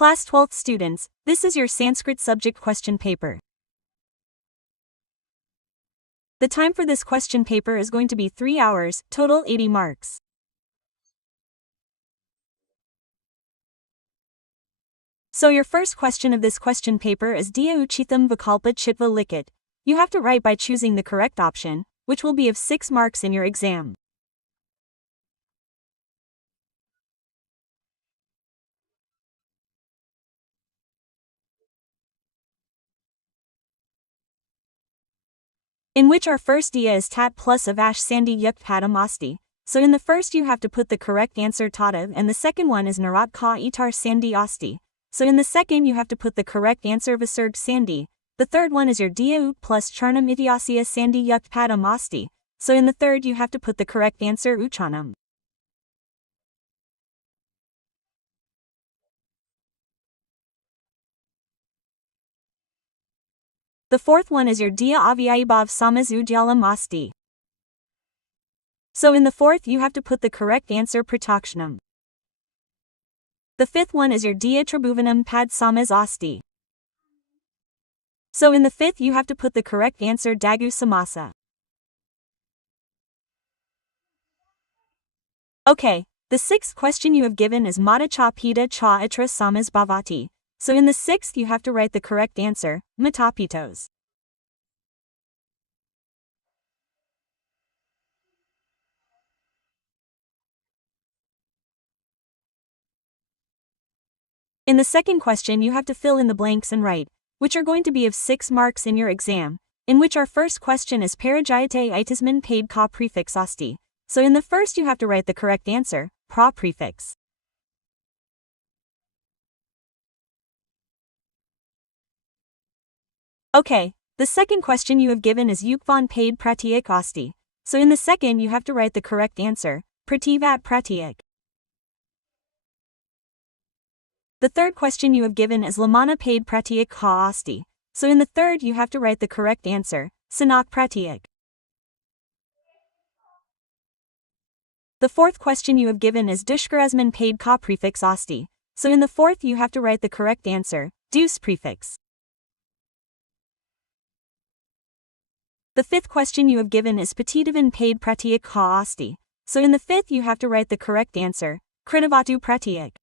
Class 12th students, this is your Sanskrit subject question paper. The time for this question paper is going to be 3 hours, total 80 marks. So your first question of this question paper is Dia Uchitam Vikalpa Chitva Likit. You have to write by choosing the correct option, which will be of 6 marks in your exam. In which our first dia is tat plus avash sandi yukt padam asti. So in the first you have to put the correct answer tatav and the second one is narat ka itar sandi asti. So in the second you have to put the correct answer visarg sandi. The third one is your dia ut plus charnam ityasya sandi yukt padam asti. So in the third you have to put the correct answer uchanam. The fourth one is your dia avyayabhav samas udyalam asti. So in the fourth you have to put the correct answer pratakshanam. The fifth one is your dia tribhuvanam pad samas asti. So in the fifth you have to put the correct answer dagu samasa. Okay, the sixth question you have given is mata cha pita cha atra samas bhavati. So in the sixth you have to write the correct answer, matapitos. In the second question you have to fill in the blanks and write, which are going to be of 6 marks in your exam, in which our first question is parajayate itisman paid ka prefix asti. So in the first you have to write the correct answer, pra prefix. Okay, the second question you have given is yukvan paid pratiyak asti. So in the second you have to write the correct answer, prativat pratiyak. The third question you have given is lamana paid pratiyak ha asti. So in the third you have to write the correct answer, sanak pratiyak. The fourth question you have given is dushkarazman paid ka prefix asti. So in the fourth you have to write the correct answer, dus prefix. The fifth question you have given is patitavan paid pratiyak ha asti. So in the fifth you have to write the correct answer, krinavatu pratiyak.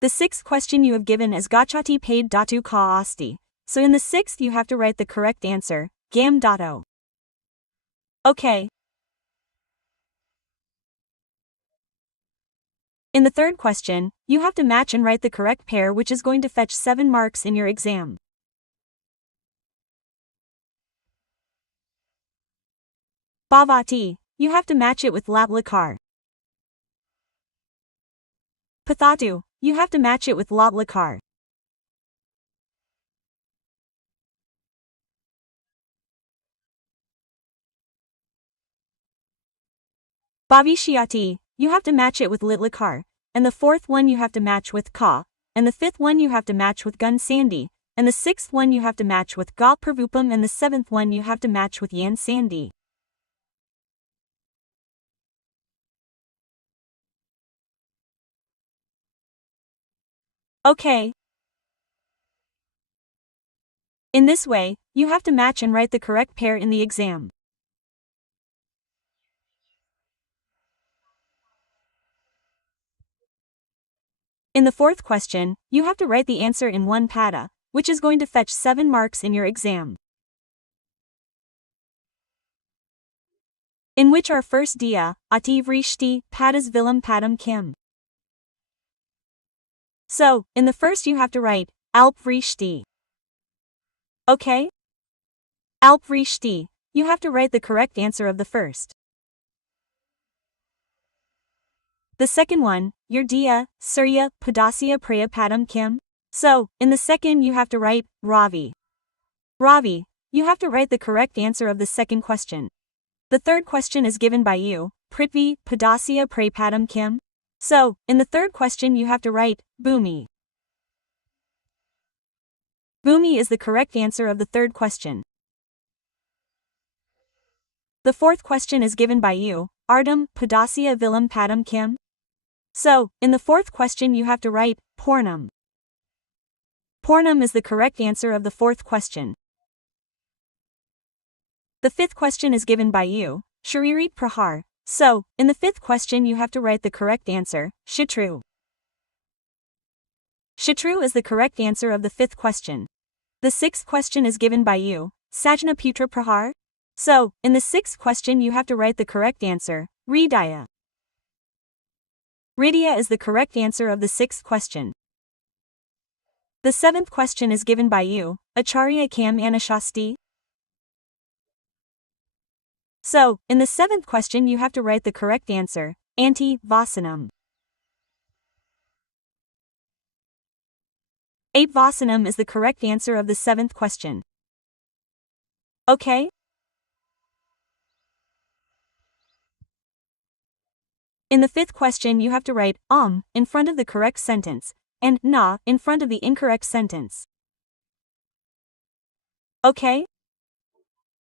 The sixth question you have given is gachati paid datu ka asti. So in the sixth you have to write the correct answer, gam dato. Okay. In the third question, you have to match and write the correct pair which is going to fetch 7 marks in your exam. Bhavati, you have to match it with latlakar. Pathatu, you have to match it with latlakar. Bhavishyati, you have to match it with litlakar, and the fourth one you have to match with ka, and the fifth one you have to match with gun sandi, and the sixth one you have to match with ga pravupam, and the seventh one you have to match with yan sandi. Okay. In this way, you have to match and write the correct pair in the exam. In the fourth question, you have to write the answer in one pada, which is going to fetch 7 marks in your exam. In which our first dia, ati vrishti, padas vilam padam kim. So, in the first you have to write, alp vrishti. Okay? Alp vrishti, you have to write the correct answer of the first. The second one, your dia, surya, padasya praya padam kim. So, in the second you have to write, Ravi. Ravi, you have to write the correct answer of the second question. The third question is given by you, Prithvi, padasya pray padam kim. So, in the third question you have to write, Bhumi. Bhumi is the correct answer of the third question. The fourth question is given by you, Ardam, padasya vilam padam kim. So, in the fourth question you have to write, Pornam. Pornam is the correct answer of the fourth question. The fifth question is given by you, Sharirit Prahar. So, in the fifth question you have to write the correct answer, Shatru. Shatru is the correct answer of the fifth question. The sixth question is given by you, Sajna Putra Prahar. So, in the sixth question you have to write the correct answer, Hridaya. Hridaya is the correct answer of the sixth question. The seventh question is given by you, Acharya Kam Anashasti. So, in the seventh question you have to write the correct answer, Anti-Vasanam. Vasanam is the correct answer of the seventh question. Okay? In the fifth question you have to write in front of the correct sentence, and na in front of the incorrect sentence. Okay?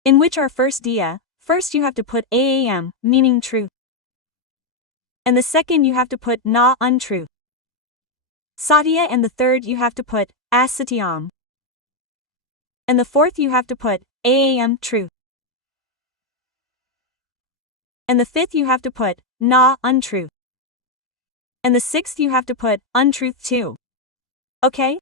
In which are first dia, first you have to put aam, meaning truth. And the second you have to put na, untruth. Satya, and the third you have to put asatyam. And the fourth you have to put aam, truth. And the fifth you have to put na, untruth. And the sixth you have to put untruth too. Okay?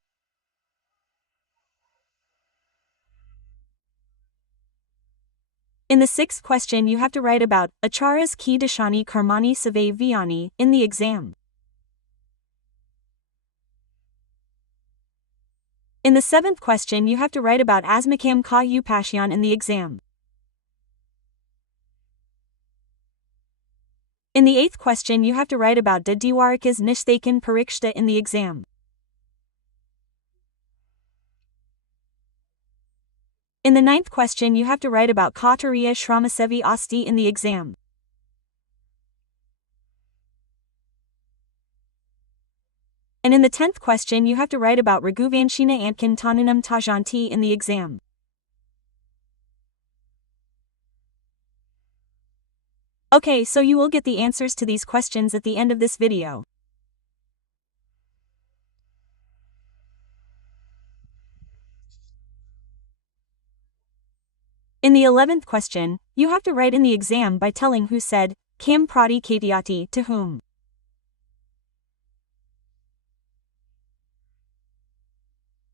In the sixth question you have to write about acharas ki dashani karmani save vyani in the exam. In the seventh question you have to write about asmakam ka upashyan in the exam. In the eighth question you have to write about da diwarikas nishtakan parikshta in the exam. In the ninth question you have to write about Katariya Shramasevi Asti in the exam. And in the 10th question you have to write about Raghuvanshina Antkin Tananam Tajanti in the exam. Okay, so you will get the answers to these questions at the end of this video. In the 11th question, you have to write in the exam by telling who said, Kam Prati Katyati to whom.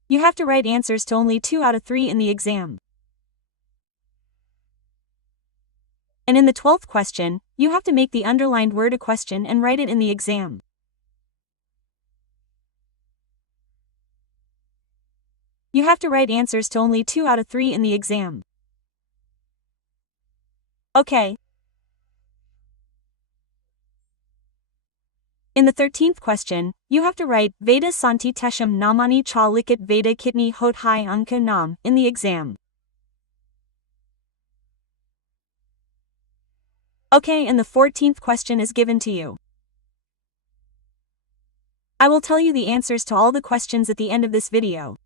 You have to write answers to only 2 out of 3 in the exam. And in the 12th question, you have to make the underlined word a question and write it in the exam. You have to write answers to only 2 out of 3 in the exam. Okay. In the 13th question, you have to write Veda Santi Tesham Namani Cha Likit Veda Kitni Hot Hai Anka Nam in the exam. Okay, and the 14th question is given to you. I will tell you the answers to all the questions at the end of this video.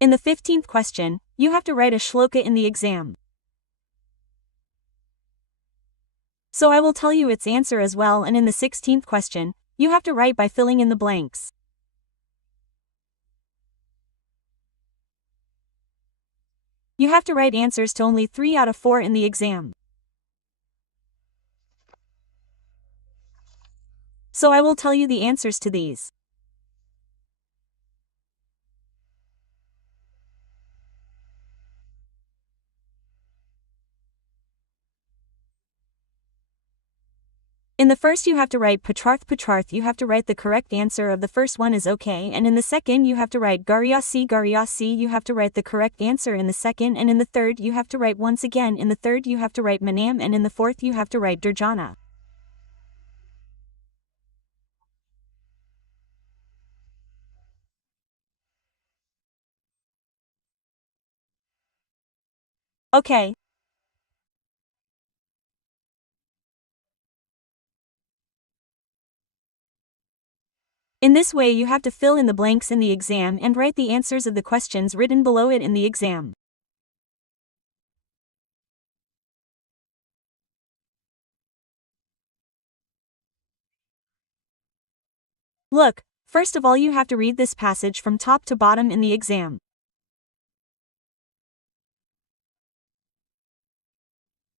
In the 15th question, you have to write a shloka in the exam. So I will tell you its answer as well, and in the 16th question, you have to write by filling in the blanks. You have to write answers to only 3 out of 4 in the exam. So I will tell you the answers to these. In the first you have to write Patrarth, you have to write the correct answer of the first one is okay, and in the second you have to write Garyasi, you have to write the correct answer in the second, and in the third you have to write once again, in the third you have to write Manam, and in the fourth you have to write Durjana. Okay. In this way you have to fill in the blanks in the exam and write the answers of the questions written below it in the exam. Look, first of all you have to read this passage from top to bottom in the exam.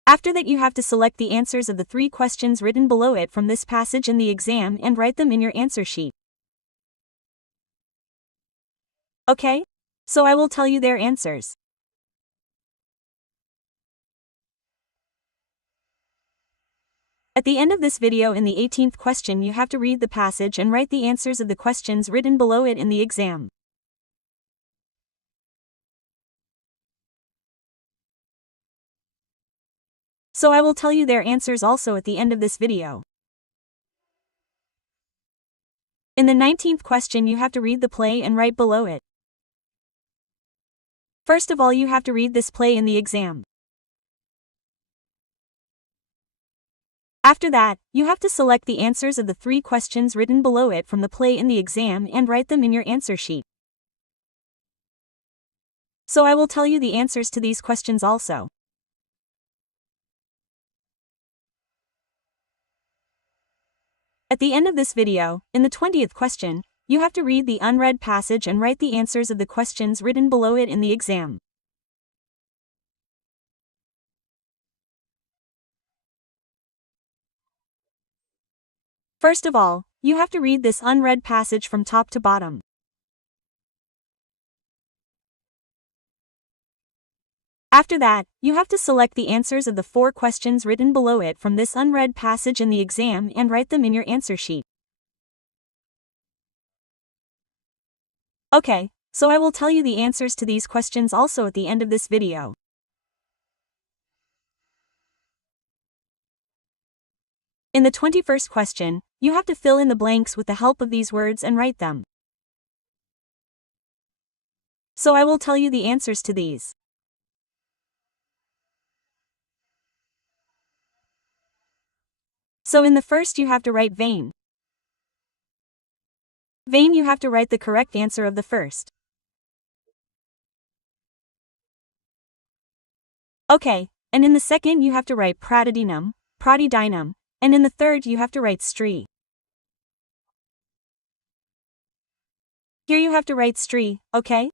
After that you have to select the answers of the 3 questions written below it from this passage in the exam and write them in your answer sheet. Okay? So I will tell you their answers. At the end of this video in the 18th question you have to read the passage and write the answers of the questions written below it in the exam. So I will tell you their answers also at the end of this video. In the 19th question you have to read the play and write below it. First of all you have to read this play in the exam. After that, you have to select the answers of the 3 questions written below it from the play in the exam and write them in your answer sheet. So I will tell you the answers to these questions also. At the end of this video, in the 20th question, you have to read the unread passage and write the answers of the questions written below it in the exam. First of all, you have to read this unread passage from top to bottom. After that, you have to select the answers of the 4 questions written below it from this unread passage in the exam and write them in your answer sheet. Okay, so I will tell you the answers to these questions also at the end of this video. In the 21st question, you have to fill in the blanks with the help of these words and write them. So I will tell you the answers to these. So in the first you have to write vain. Vain you have to write the correct answer of the first. Okay, and in the second you have to write pratidinum, pratidinum, and in the third you have to write stri. Here you have to write stri, okay?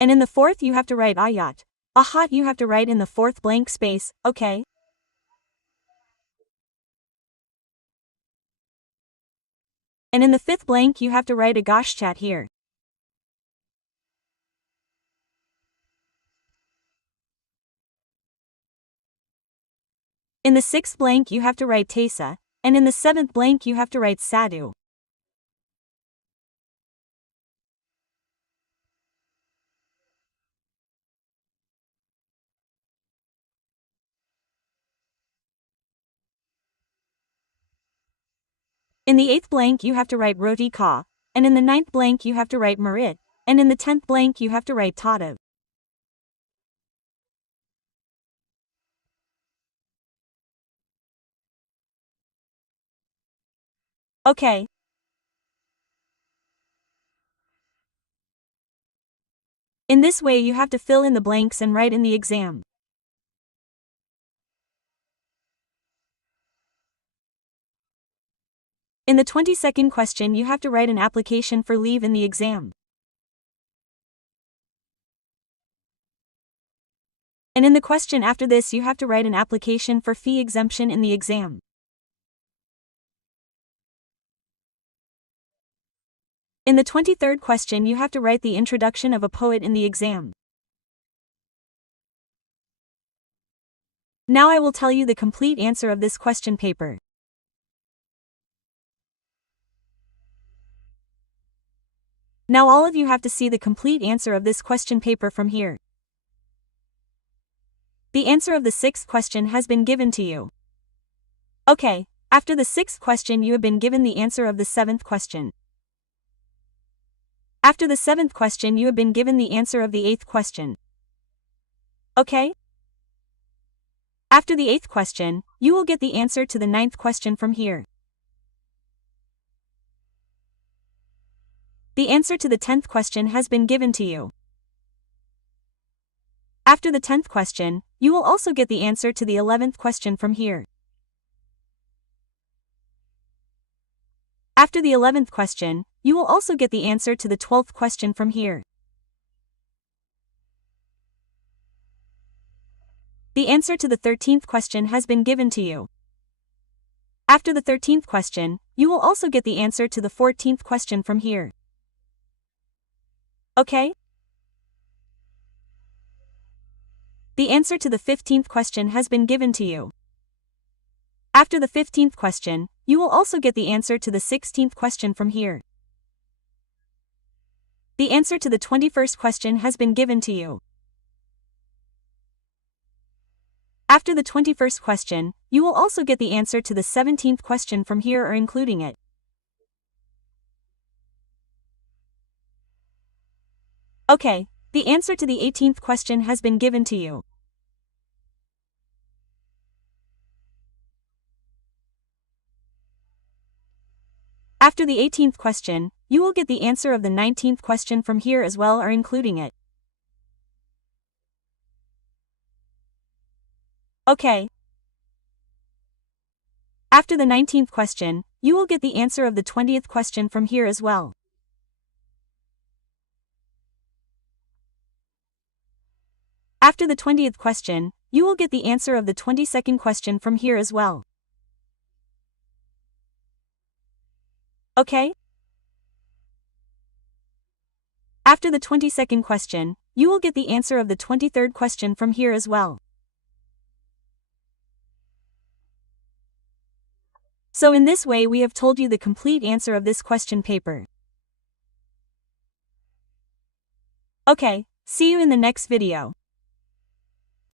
And in the fourth you have to write ayat. Ahat you have to write in the fourth blank space, okay? And in the fifth blank you have to write agashchat here. In the sixth blank you have to write tesa, and in the seventh blank you have to write sadu. In the eighth blank you have to write roti ka, and in the ninth blank you have to write marit, and in the 10th blank you have to write tadav. Okay. In this way you have to fill in the blanks and write in the exam. In the 22nd question you have to write an application for leave in the exam. And in the question after this you have to write an application for fee exemption in the exam. In the 23rd question you have to write the introduction of a poet in the exam. Now I will tell you the complete answer of this question paper. Now all of you have to see the complete answer of this question paper from here. The answer of the 6th question has been given to you. Okay, after the 6th question you have been given the answer of the 7th question. After the 7th question you have been given the answer of the 8th question. Okay? After the 8th question, you will get the answer to the 9th question from here. The answer to the 10th question has been given to you. After the 10th question, you will also get the answer to the 11th question from here. After the 11th question, you will also get the answer to the 12th question from here. The answer to the 13th question has been given to you. After the 13th question, you will also get the answer to the 14th question from here. Okay? The answer to the 15th question has been given to you. After the 15th question, you will also get the answer to the 16th question from here. The answer to the 21st question has been given to you. After the 21st question, you will also get the answer to the 17th question from here or including it. Okay, the answer to the 18th question has been given to you. After the 18th question, you will get the answer of the 19th question from here as well or including it. Okay. After the 19th question, you will get the answer of the 20th question from here as well. After the 20th question, you will get the answer of the 22nd question from here as well. Okay? After the 22nd question, you will get the answer of the 23rd question from here as well. So in this way we have told you the complete answer of this question paper. Okay, see you in the next video.